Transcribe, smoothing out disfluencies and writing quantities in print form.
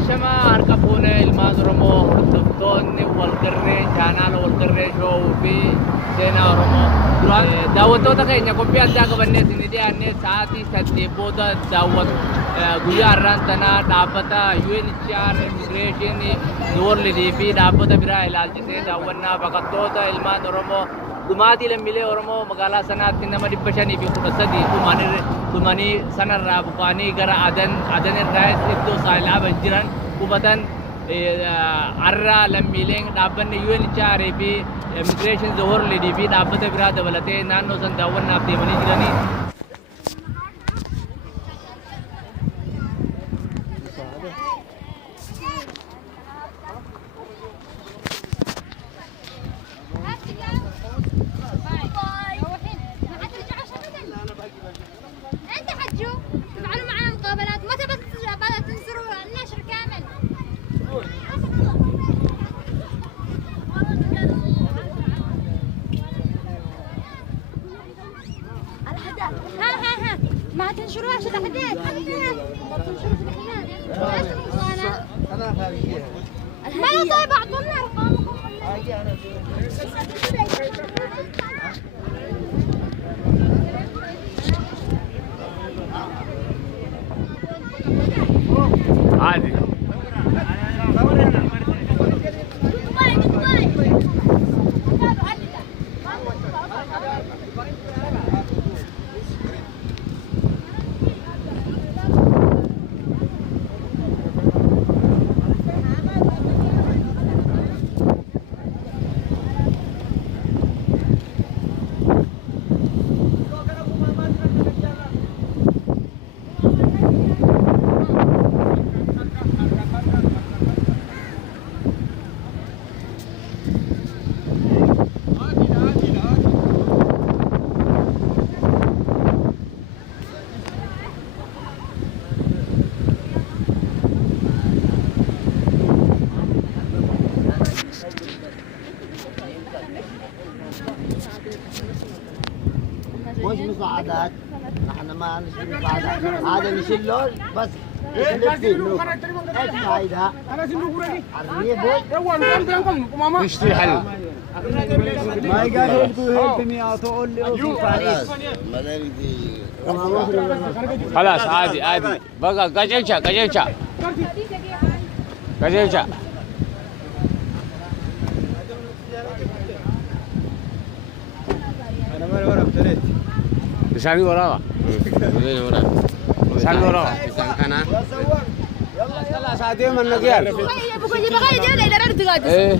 Ashama harka fuune ilmaan Oromoo hordoftoonni walgarree chaanaala walgarree shoowuu fi seenaa Oromoo duraan daawwattoota keenya qophii addaa qabannee isin dhiyaannee sa'aatii 8 booda daawwatu guyyaa har'aan tanaa dhaabbata UNHCR Immigration World fi dhaabbata biraa ilaalchisee daawwannaa baqattoota ilmaan Oromoo dhumaatii lammiilee Oromoo magaalaa sanaatti nama 513 dhumanii sanarraa buqaanii gara adan irraa iddoo saalaa jiran qubatan har'a lammiileen dhaabbanni UNHCR fi Immigration World fi dhaabbata biraa dabalatee naannoo san daawwannaaf deemanii jiranii. ما تنشروهاش الأحداث ما تنشروش الأحداث أنا خارجية ما طيب أعطونا أرقامكم عادي مش مساعدات نحن ما نشيل مساعدات هذا نشيله بس ايش فايدة؟ نشتري حل ما يقال بمئات اقول لي خلاص عادي بقى قجلشا انا ما ورا ابتليت لساني وراها لساني وراها انا يلا ساعتين من نقيال بقول لي بغير الى رد ايه